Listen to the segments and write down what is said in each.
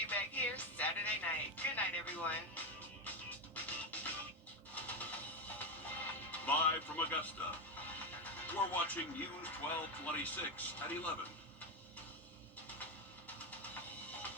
you back here Saturday night. Good night, everyone. Live from Augusta, we're watching News 1226 at 11.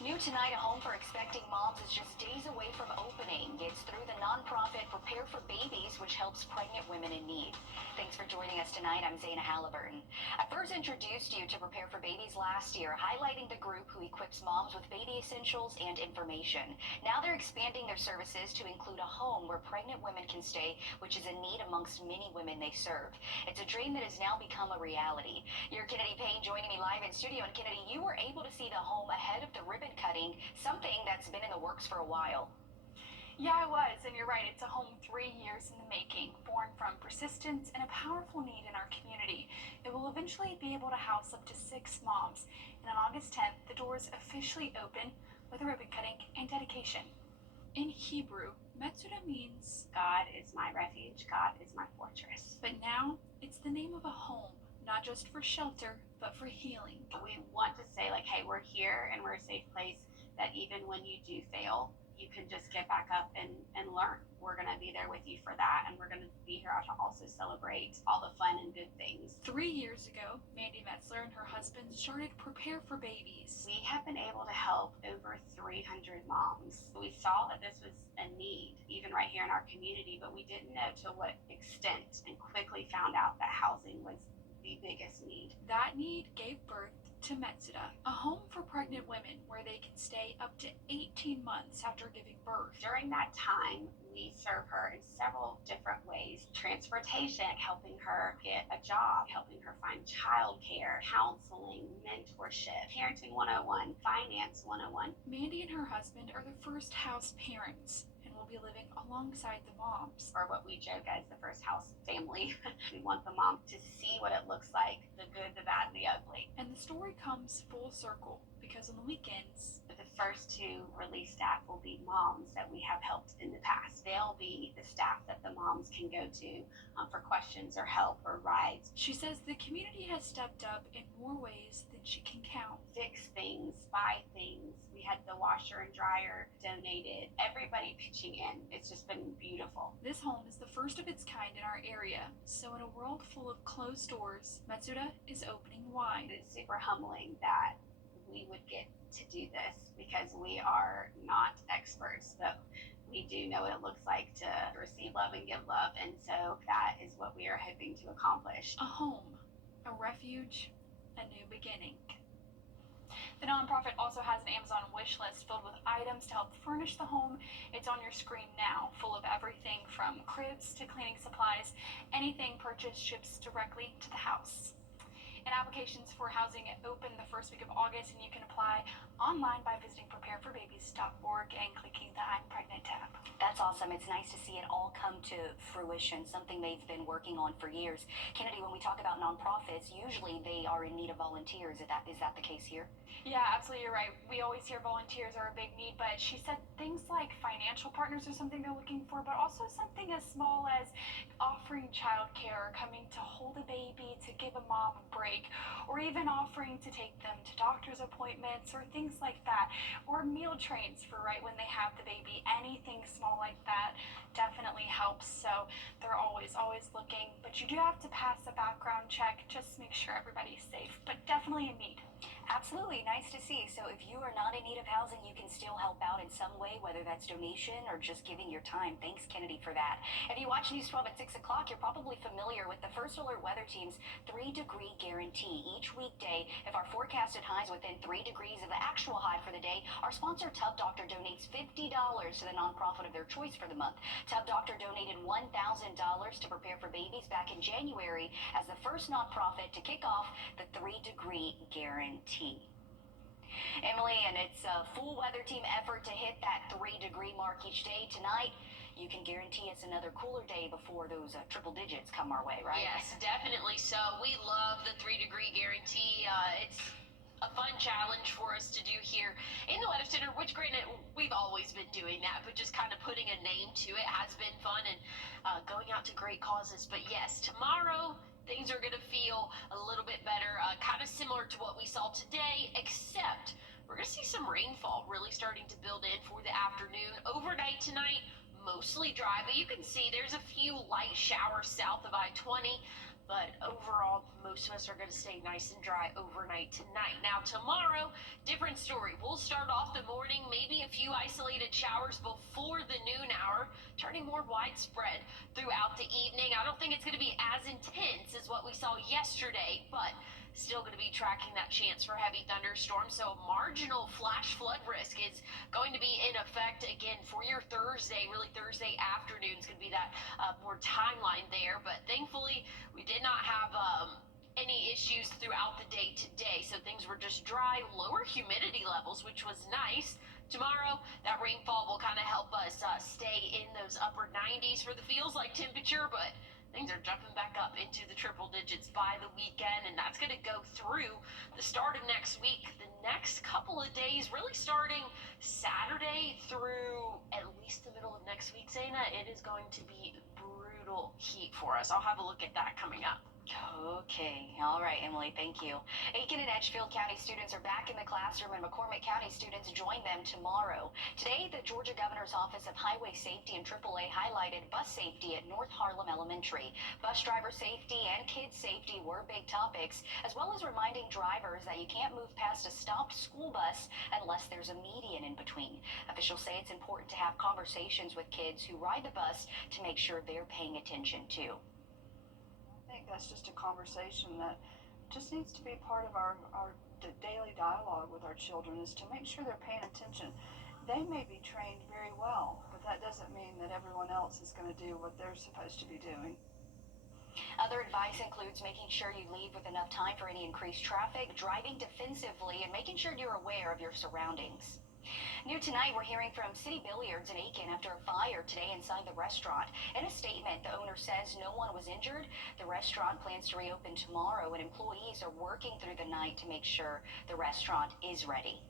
New tonight, a home for expecting moms is just days away from opening. It's through the nonprofit Prepare for Babies, which helps pregnant women in need. Thanks for joining us tonight. I'm Zaina Halliburton. I first introduced you to Prepare for Babies last year, highlighting the group who equips moms with baby essentials and information. Now they're expanding their services to include a home where pregnant women can stay, which is a need amongst many women they serve. It's a dream that has now become a reality. You're Kennedy Payne joining me live in studio. And Kennedy, you were able to see the home ahead of the ribbon cutting, something that's been in the works for a while. Yeah, I was, and you're right. It's a home 3 years in the making, born from persistence and a powerful need in our community. It will eventually be able to house up to 6 moms. And on August 10th, the doors officially open with a ribbon cutting and dedication. In Hebrew, Metsuda means God is my refuge, God is my fortress. But now it's the name of a home, not just for shelter, but for healing. We want to say, like, hey, we're here and we're a safe place that even when you do fail, you can just get back up and learn. We're going to be there with you for that, and we're going to be here to also celebrate all the fun and good things. 3 years ago, Mandy Metzler and her husband started Prepare for Babies. We have been able to help over 300 moms. We saw that this was a need, even right here in our community, but we didn't know to what extent, and quickly found out that housing was the biggest need. That need gave birth to Metsuda, a home for pregnant women where they can stay up to 18 months after giving birth. During that time, we serve her in several different ways. Transportation, helping her get a job, helping her find childcare, counseling, mentorship, parenting 101, finance 101. Mandy and her husband are the first house parents and will be living alongside the moms. Or what we joke as the first house family. We want the mom to see what it looks like, the good, the bad, and the ugly. And the story comes full circle because on the weekends, the first 2 relief staff will be moms that we have helped in the past. They'll be the staff that the moms can go to for questions or help or rides. She says the community has stepped up in more ways than she can count. Fix things, buy things. We had the washer and dryer donated. Everybody pitching in. It's just been beautiful. This home is the first of its kind in our area. So in a world full of closed doors, Metsuda is opening wide. It's super humbling that we would get to do this because we are not experts, but we do know what it looks like to receive love and give love. And so that is what we are hoping to accomplish. A home, a refuge, a new beginning. The nonprofit also has an Amazon wish list filled with items to help furnish the home. It's on your screen now, full of everything from cribs to cleaning supplies. Anything purchased ships directly to the house. And applications for housing open the first week of August, and you can apply online by visiting prepareforbabies.org and clicking the I'm Pregnant tab. That's awesome. It's nice to see it all come to fruition, something they've been working on for years. Kennedy, when we talk about nonprofits, usually they are in need of volunteers. Is that the case here? Yeah, absolutely, you're right. We always hear volunteers are a big need, but she said things like financial partners are something they're looking for, but also something as small as offering childcare, coming to hold a baby, to give a mom a break, or even offering to take them to doctor's appointments or things like that, or meal trains for right when they have the baby. Anything small like that definitely helps. So they're always looking, but you do have to pass a background check, just make sure everybody's safe, but definitely in need. Absolutely, nice to see. So if you are not in need of housing, you can still help out in some way, whether that's donation or just giving your time. Thanks, Kennedy, for that. If you watch News 12 at 6 o'clock, you're probably familiar with the First Alert Weather Team's 3-degree guarantee. Each weekday, if our forecasted high is within 3 degrees of the actual high for the day, our sponsor, Tub Doctor, donates $50 to the nonprofit of their choice for the month. Tub Doctor donated $1,000 to Prepare for Babies back in January as the first nonprofit to kick off the 3-degree guarantee. Emily, and it's a full weather team effort to hit that 3-degree mark each day. Tonight, you can guarantee it's another cooler day before those triple digits come our way, right? Yes, definitely so. We love the 3-degree guarantee. It's a fun challenge for us to do here in the Weather Center, which granted, we've always been doing that, but just kind of putting a name to it has been fun and going out to great causes. But yes, tomorrow, things are going to feel a little bit better, kind of similar to what we saw today, except we're going to see some rainfall really starting to build in for the afternoon. Overnight tonight, mostly dry, but you can see there's a few light showers south of I-20. But overall, most of us are going to stay nice and dry overnight tonight. Now, tomorrow, different story. We'll start off the morning, maybe a few isolated showers before the noon hour, turning more widespread throughout the evening. I don't think it's going to be as intense as what we saw yesterday, but still going to be tracking that chance for heavy thunderstorms. So a marginal flash flood risk is going to be in effect again for your Thursday. Really, Thursday afternoon is going to be that more timeline there. But thankfully, we did not have any issues throughout the day today. So things were just dry, lower humidity levels, which was nice. Tomorrow, that rainfall will kind of help us stay in those upper 90s for the feels like temperature, but things are jumping back up into the triple digits by the weekend, and that's going to go through the start of next week. The next couple of days, really starting Saturday through at least the middle of next week, Zaina, it is going to be brutal heat for us. I'll have a look at that coming up. Okay. All right, Emily, thank you. Aiken and Edgefield County students are back in the classroom, and McCormick County students join them tomorrow. Today, the Georgia Governor's Office of Highway Safety and AAA highlighted bus safety at North Harlem Elementary. Bus driver safety and kids safety were big topics, as well as reminding drivers that you can't move past a stopped school bus unless there's a median in between. Officials say it's important to have conversations with kids who ride the bus to make sure they're paying attention too. I think that's just a conversation that just needs to be part of our daily dialogue with our children, is to make sure they're paying attention. They may be trained very well, but that doesn't mean that everyone else is going to do what they're supposed to be doing. Other advice includes making sure you leave with enough time for any increased traffic, driving defensively, and making sure you're aware of your surroundings. New tonight, we're hearing from City Billiards in Aiken after a fire today inside the restaurant. In a statement, the owner says no one was injured. The restaurant plans to reopen tomorrow, and employees are working through the night to make sure the restaurant is ready.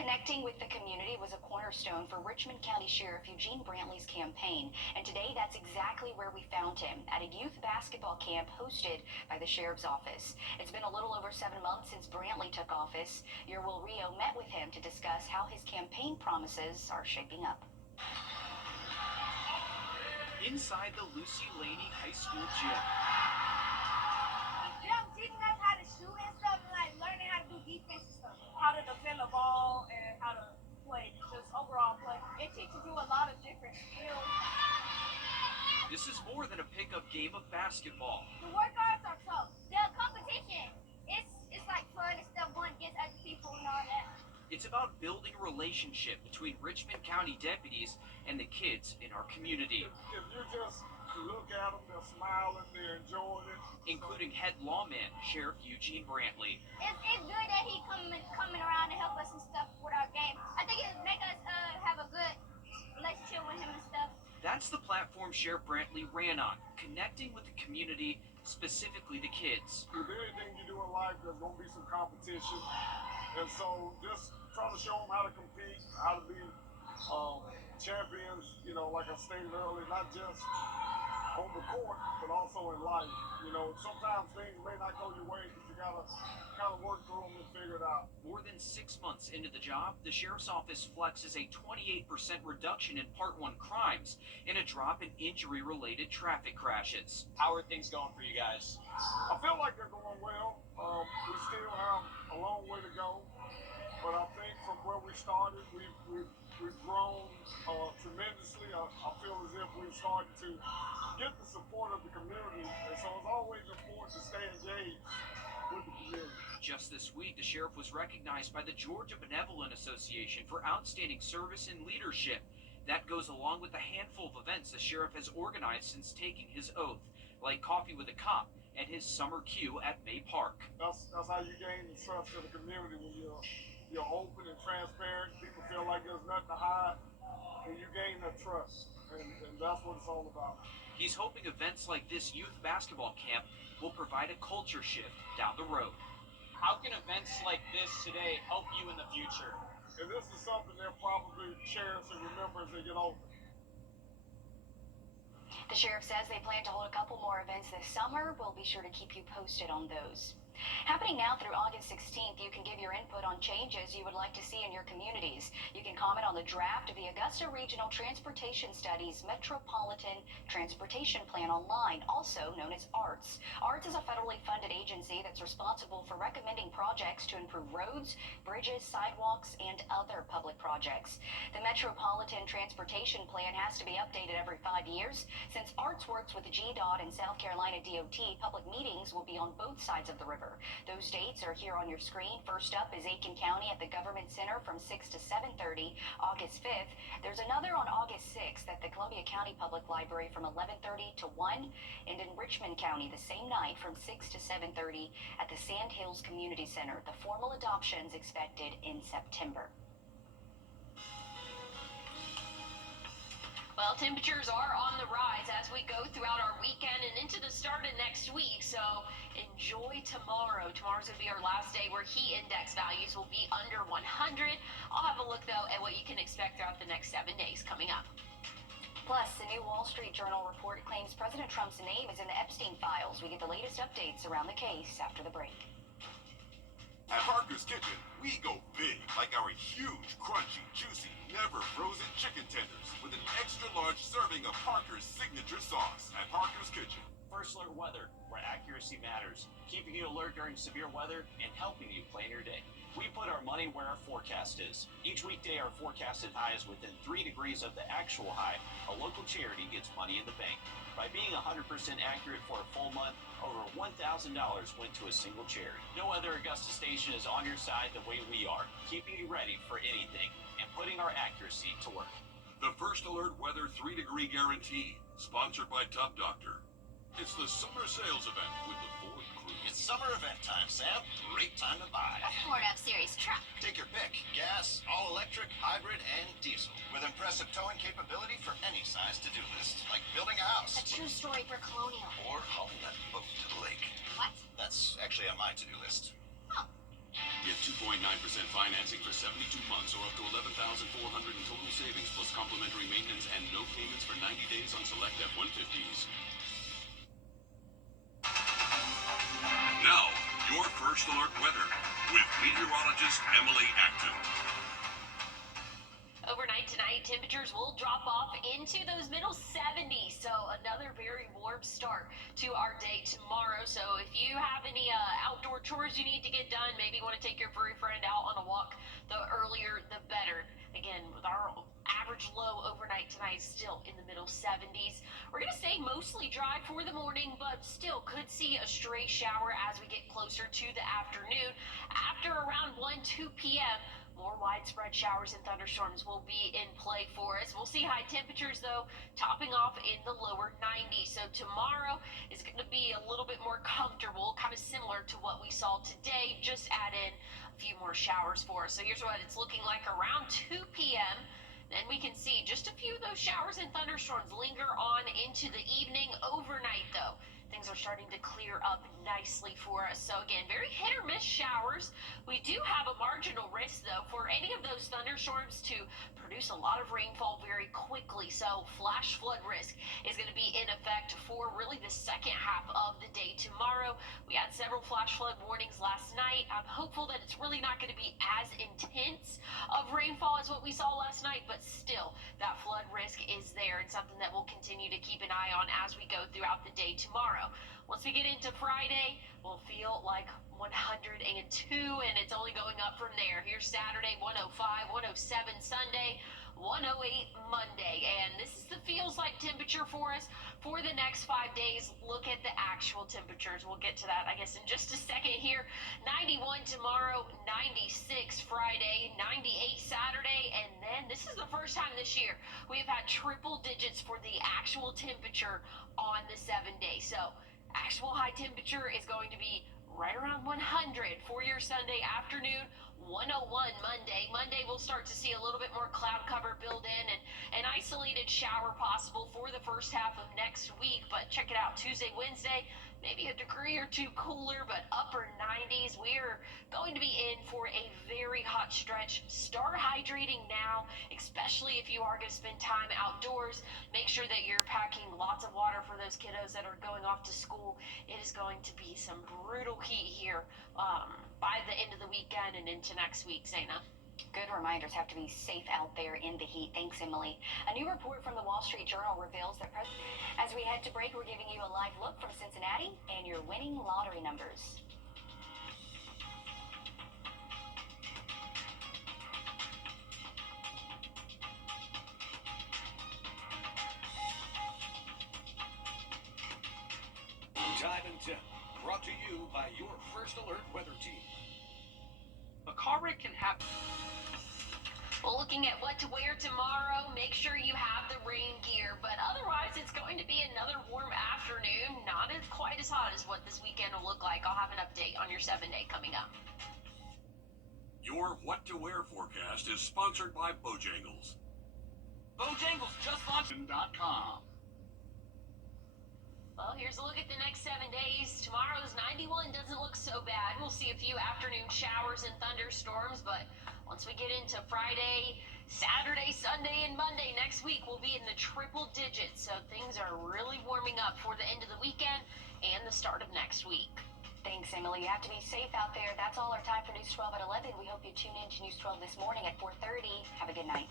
Connecting with the community was a cornerstone for Richmond County Sheriff Eugene Brantley's campaign, and today that's exactly where we found him, at a youth basketball camp hosted by the Sheriff's Office. It's been a little over 7 months since Brantley took office. Your Will Rio met with him to discuss how his campaign promises are shaping up. Inside the Lucy Laney High School gym. Teaching us how to shoot and stuff, and like learning how to do defense and stuff, how to defend the ball and how to play, just overall play. It teaches you a lot of different skills. This is more than a pickup game of basketball. The workouts are tough. The competition, it's like fun and stuff, going against other people and all that. It's about building a relationship between Richmond County deputies and the kids in our community. If you just look at them, they're smiling, they're enjoying it. Including head lawman Sheriff Eugene Brantley. It's good that he coming around to help us and stuff with our game. I think it'll make us have a good relationship with him and stuff. That's the platform Sheriff Brantley ran on, connecting with the community, specifically the kids. With anything you do in life, there's going to be some competition. And so just trying to show them how to compete, how to be champions, you know, like I stated earlier, not just on the court, but also in life. You know, sometimes things may not go your way, but you got to kind of work through them and figure it out. More than 6 months into the job, the Sheriff's Office flexes a 28% reduction in Part 1 crimes and a drop in injury-related traffic crashes. How are things going for you guys? I feel like they're going well. We still have a long way to go, but I think from where we started, we've grown tremendously. I feel as if we've started to get the support of the community, and so it's always important to stay engaged with the community. Just this week, the sheriff was recognized by the Georgia Benevolent Association for outstanding service and leadership. That goes along with the handful of events the sheriff has organized since taking his oath, like Coffee with a Cop and his summer Q at May Park. That's how you gain the trust of the community, when you're open and transparent. People feel like there's nothing to hide, and you gain that trust, and that's what it's all about. He's hoping events like this youth basketball camp will provide a culture shift down the road. How can events like this today help you in the future? And this is something they'll probably cherish and remember as they get older. The sheriff says they plan to hold a couple more events this summer. We'll be sure to keep you posted on those. Happening now through August 16th, you can give your input on changes you would like to see in your communities. You can comment on the draft of the Augusta Regional Transportation Studies Metropolitan Transportation Plan online, also known as ARTS. ARTS is a federally funded agency that's responsible for recommending projects to improve roads, bridges, sidewalks, and other public projects. The Metropolitan Transportation Plan has to be updated every 5 years. Since ARTS works with GDOT and South Carolina DOT, public meetings will be on both sides of the river. Those dates are here on your screen. First up is Aiken County at the Government Center from 6 to 7:30, August 5th. There's another on August 6th at the Columbia County Public Library from 11:30 to 1, and in Richmond County the same night from 6 to 7:30 at the Sand Hills Community Center. The formal adoption's expected in September. Well, temperatures are on the rise as we go throughout our weekend and into the start of next week, so enjoy tomorrow. Tomorrow's going to be our last day where heat index values will be under 100. I'll have a look, though, at what you can expect throughout the next 7 days coming up. Plus, the new Wall Street Journal report claims President Trump's name is in the Epstein files. We get the latest updates around the case after the break. At Harker's Kitchen, we go big, like our huge, crunchy, juicy, never frozen chicken tenders with an extra large serving of Harker's signature sauce. At Harker's Kitchen. First Alert Weather, where accuracy matters, keeping you alert during severe weather and helping you plan your day. We put our money where our forecast is. Each weekday, our forecasted high is within 3 degrees of the actual high. A local charity gets money in the bank. By being 100% accurate for a full month, over $1,000 went to a single charity. No other Augusta station is on your side the way we are, keeping you ready for anything and putting our accuracy to work. The First Alert Weather 3-degree guarantee, sponsored by Top Doctor. It's the summer sales event with the Ford Crew. It's summer event time, Sam. Great time to buy. A Ford F-Series truck. Take your pick. Gas, all-electric, hybrid, and diesel. With impressive towing capability for any size to-do list. Like building a house. A two-story brick colonial. Or hauling that boat to the lake. What? That's actually on my to-do list. Oh. Get 2.9% financing for 72 months or up to $11,400 in total savings plus complimentary maintenance and no payments for 90 days on select F-150s. Now, your First Alert Weather with meteorologist Emily Acton. Overnight tonight, temperatures will drop off into those middle 70s, so another very warm start to our day tomorrow. So if you have any outdoor chores you need to get done, maybe you want to take your furry friend out on a walk, the earlier the better. Again, with our average low overnight tonight still in the middle 70s. We're going to stay mostly dry for the morning, but still could see a stray shower as we get closer to the afternoon. After around 1-2 p.m., more widespread showers and thunderstorms will be in play for us. We'll see high temperatures, though, topping off in the lower 90s. So tomorrow is going to be a little bit more comfortable, kind of similar to what we saw today. Just add in a few more showers for us. So here's what it's looking like around 2 p.m. Then we can see just a few of those showers and thunderstorms linger on into the evening. Overnight, though, things are starting to clear up nicely for us. So again, very hit or miss showers. We do have a marginal risk, though, for any of those thunderstorms to produce a lot of rainfall very quickly. So flash flood risk is going to be in effect for really the second half of the day tomorrow. We had several flash flood warnings last night. I'm hopeful that it's really not going to be as intense of rainfall as what we saw last night, but still, that flood risk is there and something that we'll continue to keep an eye on as we go throughout the day tomorrow. Once we get into Friday, we'll feel like 102, and it's only going up from there. Here's Saturday, 105, 107 Sunday, 108 Monday, and this is the feels like temperature for us for the next 5 days. Look at the actual temperatures. We'll get to that, I guess, in just a second here. 91 tomorrow, 96 Friday, 98 Saturday, and then this is the first time this year we've had triple digits for the actual temperature on the 7 days. So actual high temperature is going to be right around 100 for your Sunday afternoon, 101 Monday. Monday, we'll start to see a little bit more cloud cover build in and an isolated shower possible for the first half of next week. But check it out, Tuesday, Wednesday, maybe a degree or two cooler, but upper 90s. We are going to be in for a very hot stretch. Start hydrating now, especially if you are going to spend time outdoors. Make sure that you're packing lots of water for those kiddos that are going off to school. It is going to be some brutal heat here by the end of the weekend and into next week, Zaina. Good reminders. Have to be safe out there in the heat. Thanks, Emily. A new report from the Wall Street Journal reveals that as we head to break, we're giving you a live look from Cincinnati and your winning lottery numbers. Time and Tip, brought to you by your First Alert weather team. A car wreck can happen. Well, looking at what to wear tomorrow, make sure you have the rain gear, but otherwise it's going to be another warm afternoon, not as quite as hot as what this weekend will look like. I'll have an update on your 7-day coming up. Your What to Wear forecast is sponsored by Bojangles. Bojangles just launched. .com. Well, here's a look at the next 7 days. Tomorrow's 91 doesn't look so bad. We'll see a few afternoon showers and thunderstorms, but once we get into Friday, Saturday, Sunday, and Monday next week, we'll be in the triple digits. So things are really warming up for the end of the weekend and the start of next week. Thanks, Emily. You have to be safe out there. That's all our time for News 12 at 11. We hope you tune in to News 12 this morning at 4:30. Have a good night.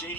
JD